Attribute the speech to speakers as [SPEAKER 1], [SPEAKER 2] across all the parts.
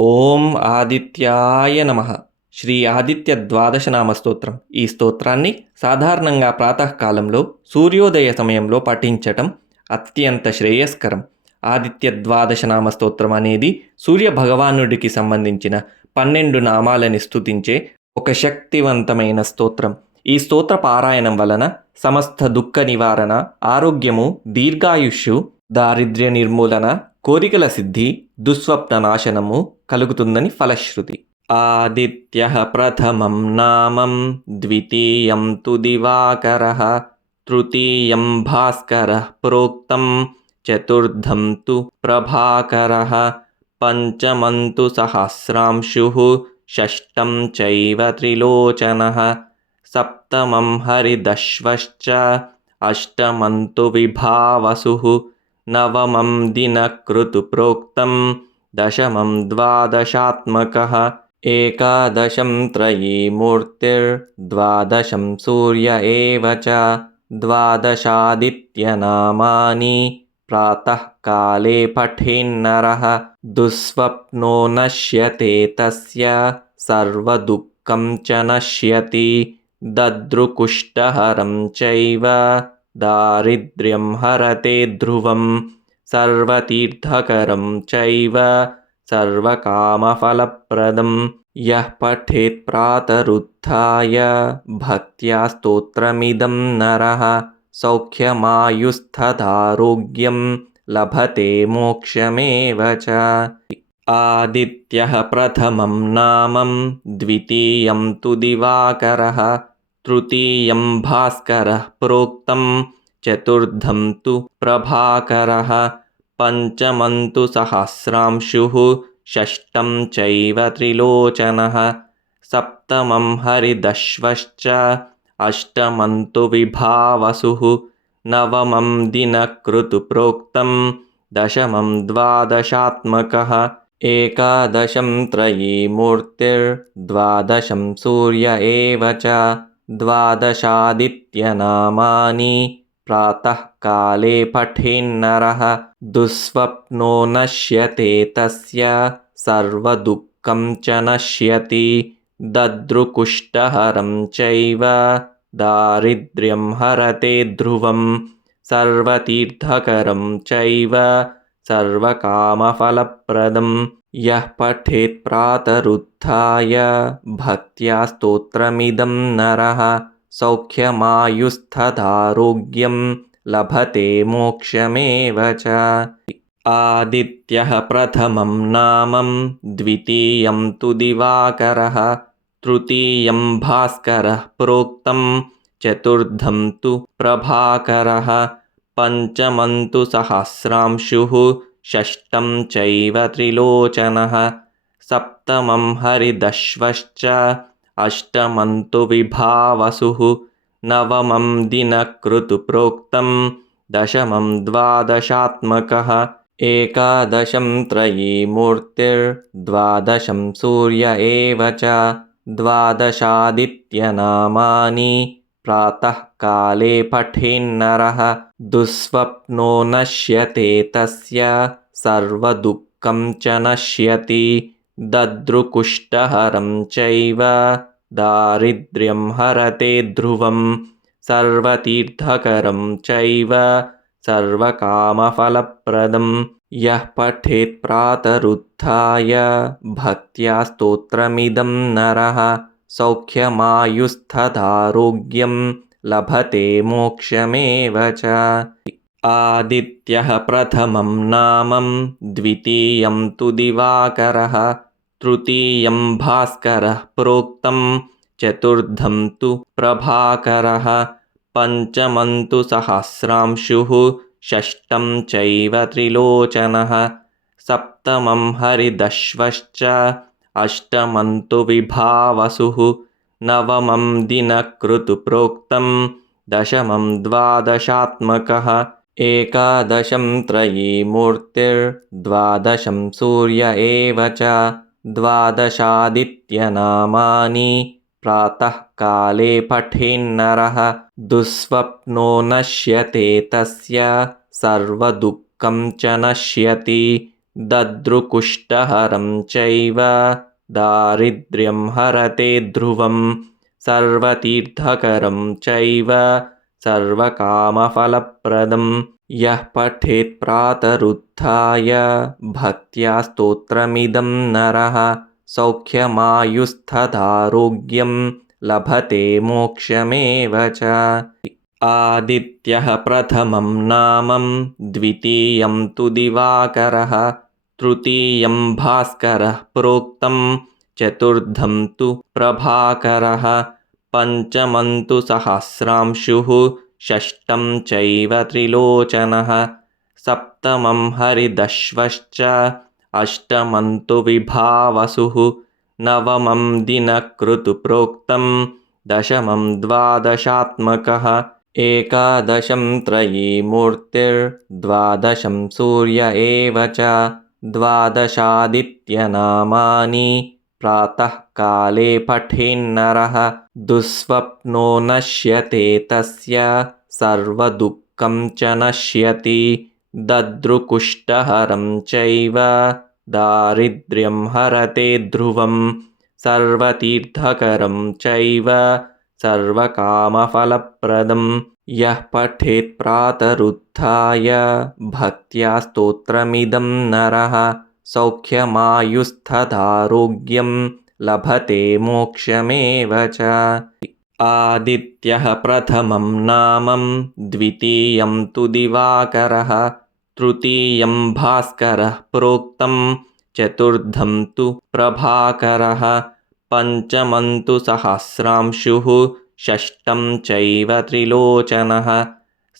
[SPEAKER 1] ఓం ఆదిత్యాయ నమ. శ్రీ ఆదిత్య ద్వాదశనామ స్తోత్రం ఈ స్తోత్రాన్ని సాధారణంగా ప్రాతకాలంలో సూర్యోదయ సమయంలో పఠించటం అత్యంత శ్రేయస్కరం. ఆదిత్య ద్వాదశనామ స్తోత్రం అనేది సూర్య భగవానుడికి సంబంధించిన పన్నెండు నామాలని స్తుతించే ఒక శక్తివంతమైన స్తోత్రం. ఈ స్తోత్ర పారాయణం వలన సమస్త దుఃఖ నివారణ ఆరోగ్యము దీర్ఘాయుష్యు దారిద్ర్య నిర్మూలన కోరికల సిద్ధి దుస్వప్న నాశనము కలుగుతుందని ఫలశ్రుతి. ఆదిత్య ప్రథమం నామం ద్వితీయం తు దివాకర తృతీయం భాస్కర ప్రోక్తం చతుర్థం తు ప్రభాకర పంచమం తు సహస్రాంశు షష్టం చైవ త్రిలోచన సప్తమం హరిదశ్వశ్చ అష్టమం తు విభావసు नवमं दिनकृतु प्रोक्तं दशमं द्वादशात्मकः एकादशं त्रयी मूर्तिर्द्वादशं सूर्य एव च द्वादशादित्यनामानि प्रातःकाले पठेन्नरः दुःस्वप्नो नश्यते तस्य सर्वदुःखं च नश्यति ददृकुष्ठहरं चैव दारिद्र्यं हरते ध्रुवं सर्वतीर्थकरं चैव सर्वकामफलप्रदं। यः पठेत् प्रातरुत्थाय भक्त्या स्तोत्रमिदं नरः सौख्यमायुस्थदारोग्यं लभते मोक्षमेव च। आदित्यः प्रथमं नामं द्वितीयं तु दिवाकरः तृतीयं भास्करः प्रोक्तं चतुर्थं तु प्रभाकरः पञ्चमं तु सहस्रांशुः षष्ठं चैव त्रिलोचनः सप्तमं हरिदश्वश्च अष्टमं तु विभावसुः नवमं दिनकृतु प्रोक्तं दशमं द्वादशात्मकः एकादशं त्रयी मूर्तिर्द्वादशं सूर्य एव च द्वादशादित्यनामानि प्रातःकाले पठेन्नरः दुःस्वप्नो नश्यते तस्य सर्वदुःखं च नश्यति दद्रुकुष्ठहरं चैव दारिद्र्यं हरते ध्रुवं सर्वतीर्थकरं चैव सर्वकामफलप्रदं यः पठेत् प्रातरुत्थाय भक्त्या स्तोत्रमिदं नरः सौख्यमायुस्थदारोग्यं लभते मोक्षमेव च। आदित्यः प्रथमं नामं द्वितीयं तु दिवाकरः तृतीयं भास्करः प्रोक्तं चतुर्थं तु प्रभाकरः पञ्चमं तु सहस्रांशुः षष्ठं चैव त्रिलोचनः सप्तमं हरिदश्वश्च अष्टमं तु विभावसुः नवमं दिनकृतु प्रोक्तं दशमं द्वादशात्मकः एकादशं त्रयी मूर्तिर्द्वादशं सूर्य एव च द्वादशादित्यनामानि प्रातःकाले पठेन्नरः दुःस्वप्नो नश्यते तस्य सर्वदुःखं च नश्यति दद्रुकुष्ठहरं चैव दारिद्र्यं हरते ध्रुवं सर्वतीर्थकरं चैव सर्वकामफलप्रदं यः पठेत् प्रातरुत्थाय भक्त्या स्तोत्रमिदं नरः सौख्यमायुस्थदारोग्यं लभते मोक्षमेव च। आदित्यः प्रथमं नामं द्वितीयं तु दिवाकरः तृतीयं भास्करः प्रोक्तं चतुर्थं तु प्रभाकरः पञ्चमं तु सहस्रांशुः षष्ठं चैव त्रिलोचनः सप्तमं हरिदश्वश्च अष्टमं तु विभावसुः नवमं दिनकृतु प्रोक्तं दशमं द्वादशात्मकः एकादशं त्रयी मूर्तिर्द्वादशं सूर्य एव च द्वादशादित्यनामानि प्रातःकाले पठेन्नरः दुःस्वप्नो नश्यते तस्य सर्वदुःखं च नश्यति दद्रुकुष्टहरं चैव दारिद्र्यं हरते ध्रुवं सर्वतीर्थकरं चैव सर्वकामफलप्रदं। यः पठेत् प्रातरुत्थाय भक्त्या स्तोत्रमिदं नरः सौख्यमायुस्थदारोग्यं लभते मोक्षमेव च। आदित्यः प्रथमं नामं द्वितीयं तु दिवाकरः तृतीयं भास्करः प्रोक्तं चतुर्थं तु प्रभाकरः पञ्चमं तु सहस्रांशुः षष्ठं चैव त्रिलोचनः सप्तमं हरिदश्वश्च अष्टमं तु विभावसुः नवमं दिनकृतुप्रोक्तं दशमं द्वादशात्मकः एकादशं त्रयीमूर्तिर्द्वादशं सूर्य एव च द्वादशादित्यनामानि प्रातःकाले पठेन्नरः दुःस्वप्नो नश्यते तस्य सर्वदुःखं च नश्यति दद्रुकुष्टहरं चैव दारिद्र्यं हरते ध्रुवं सर्वतीर्थकरं चैव सर्वकामफलप्रदं यः पठेत् प्रातरुत्थाय भक्त्या स्तोत्रमिदं नरः सौख्यमायुस्थदारोग्यं लभते मोक्षमेव च। आदित्यः प्रथमं नामं द्वितीयं तु दिवाकरः तृतीयं भास्करः प्रोक्तं चतुर्थं तु प्रभाकरः पञ्चमं तु सहस्रांशुः षष्ठं चैव त्रिलोचनः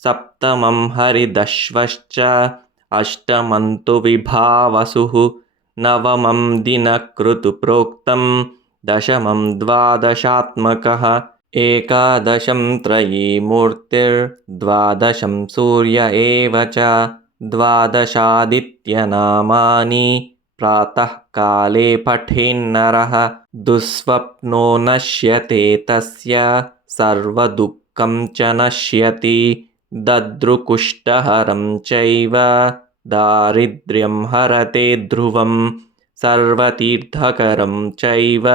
[SPEAKER 1] सप्तमं हरिदश्वश्च अष्टमं तु विभावसुः नवमं दिनकृतुप्रोक्तं दशमं द्वादशात्मकः एकादशं त्रयीमूर्तिर्द्वादशं सूर्य एव च द्वादशादित्यनामानि प्रातःकाले पठेन्नरः दुःस्वप्नो नश्यते तस्य सर्वदुःखं च नश्यति दद्रुकुष्टहरं चैव दारिद्र्यं हरते ध्रुवं सर्वतीर्थकरं चैव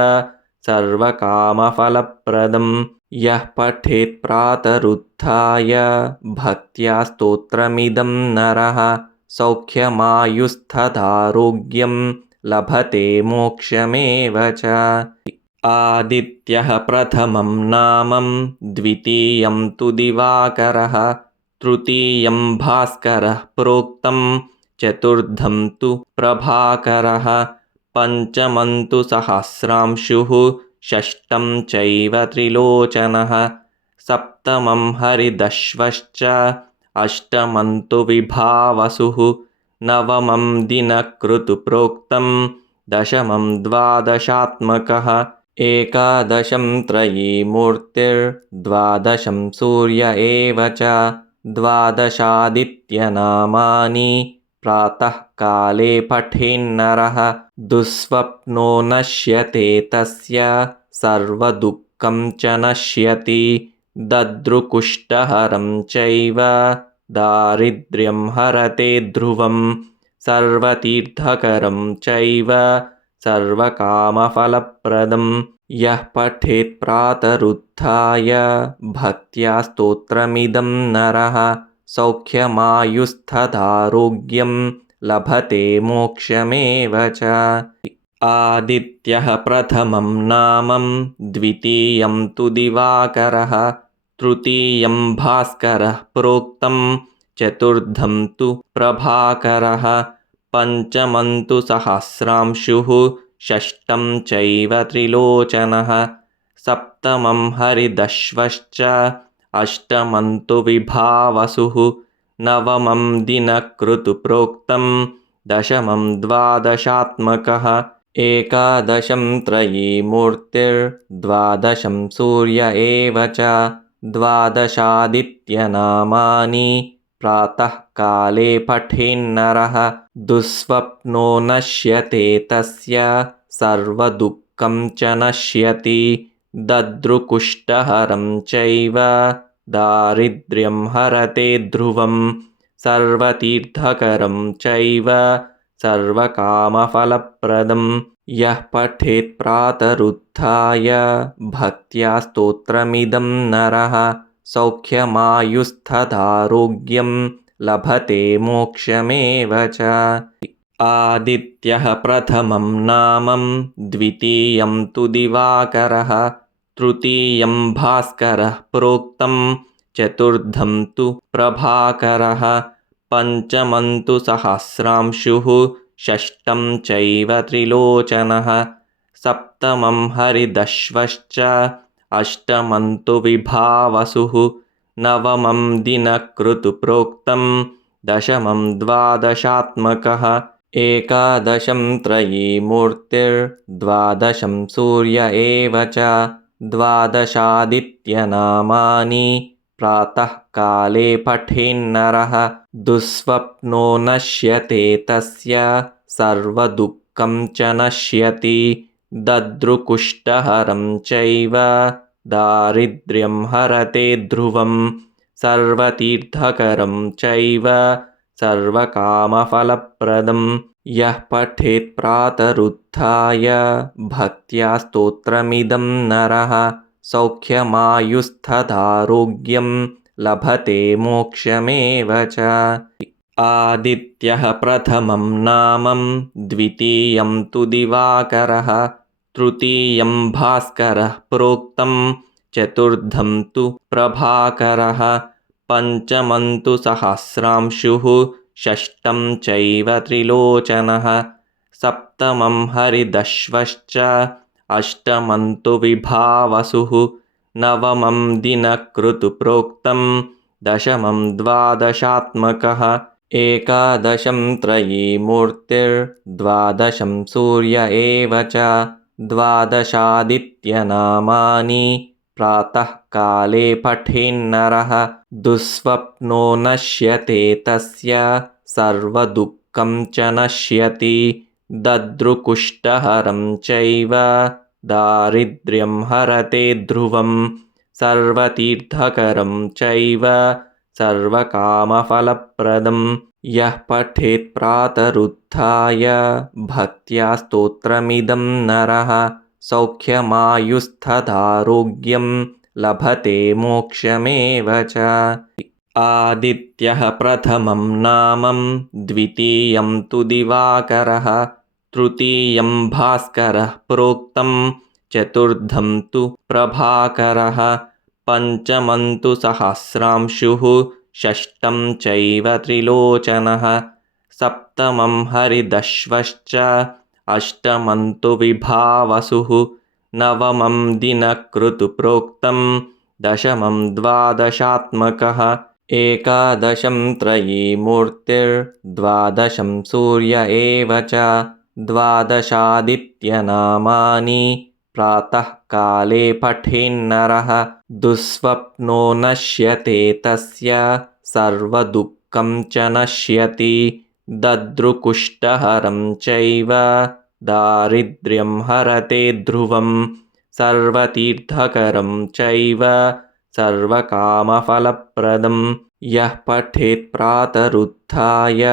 [SPEAKER 1] सर्वकामफलप्रदं यः पठेत् प्रातरुत्थाय भक्त्या स्तोत्रमिदं नरः सौख्यमायुस्थदारोग्यं लभते मोक्षमेव च। आदित्यः प्रथमं नामं द्वितीयं तु दिवाकरः तृतीयं भास्करः प्रोक्तं चतुर्थं तु प्रभाकरः पञ्चमं तु सहस्रांशुः षष्ठं चैव त्रिलोचनः सप्तमं हरिदश्वश्च अष्टमं तु विभावसुः नवमं दिनकृतुप्रोक्तं दशमं द्वादशात्मकः एकादशं त्रयीमूर्तिर्द्वादशं सूर्य एव च द्वादशादित्यनामानि प्रातःकाले पठेन्नरः दुःस्वप्नो नश्यते तस्य सर्वदुःखं च नश्यति दद्रुकुष्टहरं चैव दारिद्र्यं हरते ध्रुवं सर्वतीर्थकरं चैव सर्वकामफलप्रदं। यः पठेत् प्रातरुत्थाय भक्त्या स्तोत्रमिदं नरः सौख्यमायुस्थदारोग्यं लभते मोक्षमेव च। आदित्यः प्रथमं नामं द्वितीयं तु दिवाकरः तृतीयं भास्करः प्रोक्तं चतुर्थं तु प्रभाकरः पञ्चमं तु सहस्रांशुः षष्ठं चैव त्रिलोचनः सप्तमं हरिदश्वश्च अष्टमं तु विभावसुः नवमं दिनकृतुप्रोक्तं दशमं द्वादशात्मकः एकादशं त्रयीमूर्तिर्द्वादशं सूर्य एव च द्वादशादित्यनामानि प्रातःकाले पठेन्नरः दुःस्वप्नो नश्यते तस्य सर्वदुःखं च नश्यति दद्रुकुष्टहरं चैव दारिद्र्यं हरते ध्रुवं सर्वतीर्थकरं चैव सर्वकामफलप्रदं यः पठेत् प्रातरुत्थाय। भक्त्या स्तोत्रमिदं नरः। सौख्यमायुस्तदारोग्यं लभते मोक्षमेव च। आदित्यः प्रथमं नामं द्वितीयं तु दिवाकरः तृतीयं भास्करः प्रोक्तं चतुर्थं तु प्रभाकरः पञ्चमं तु सहस्रांशुः षष्ठं चैव त्रिलोचनः सप्तमं हरिदश्वश्च अष्टमं तु विभावसुः नवमं दिनकृतुप्रोक्तं दशमं द्वादशात्मकः एकादशं त्रयीमूर्तिर्द्वादशं सूर्य एव च द्वादशादित्यनामानि प्रातःकाले पठेन्नरः दुःस्वप्नो नश्यते तस्य सर्वदुःखं च नश्यति दद्रुकुष्टहरं चैव दारिद्र्यं हरते ध्रुवं सर्वतीर्थकरं चैव सर्वकामफलप्रदं यः पठेत् प्रातरुत्थाय भक्त्या स्तोत्रमिदं नरः सौख्यमायुस्तदारोग्यं लभते मोक्षमेव च। आदित्यः प्रथमं नामं द्वितीयं तु दिवाकरः तृतीयं भास्करः प्रोक्तं चतुर्थं तु प्रभाकरः पञ्चमं तु सहस्रांशुः षष्ठं चैव त्रिलोचनः सप्तमं हरिदश्वश्च अष्टमं तु विभावसुः नवमं दिनकृतुप्रोक्तं दशमं द्वादशात्मकः एकादशं त्रयीमूर्तिर्द्वादशं सूर्य एव च द्वादशादित्यनामानि प्रातःकाले पठेन्नरः दुःस्वप्नो नश्यते तस्य सर्वदुःखं च नश्यति दद्रुकुष्टहरं चैव दारिद्र्यं हरते ध्रुवं सर्वतीर्थकरं चैव सर्वकामफलप्रदं। यः पठेत् प्रातरुत्थाय भक्त्या स्तोत्रमिदं नरः सौख्यमायुस्तदारोग्यं लभते मोक्षमेव च। आदित्यः प्रथमं नामं द्वितीयं तु दिवाकरः तृतीयं भास्करः प्रोक्तं चतुर्थं तु प्रभाकरः पञ्चमं तु सहस्रांशुः षष्ठं चैव त्रिलोचनः सप्तमं हरिदश्वश्च अष्टमं तु विभावसुः नवमं दिनकृतुप्रोक्तं दशमं द्वादशात्मकः एकादशं त्रयीमूर्तिर्द्वादशं सूर्य एव च द्वादशादित्यनामानि। प्रातःकाले पठेन्नरः। दुःस्वप्नो नश्यते तस्य। सर्वदुःखं च नश्यति। दद्रुकुष्टहरं चैव। दारिद्र्यं हरते ध्रुवं सर्वतीर्थकरं चैव। सर्वकामफलप्रदं यः पठेत् प्रातरुत्थाय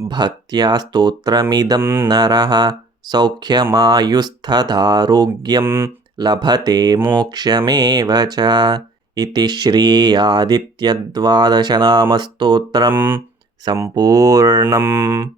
[SPEAKER 1] भक्त्या स्तोत्रमिदं नरः सौख्यमायुस्तदारोग्यं लभते मोक्षमेव च। इति श्री आदित्यद्वादशनामस्तोत्रं सम्पूर्णम्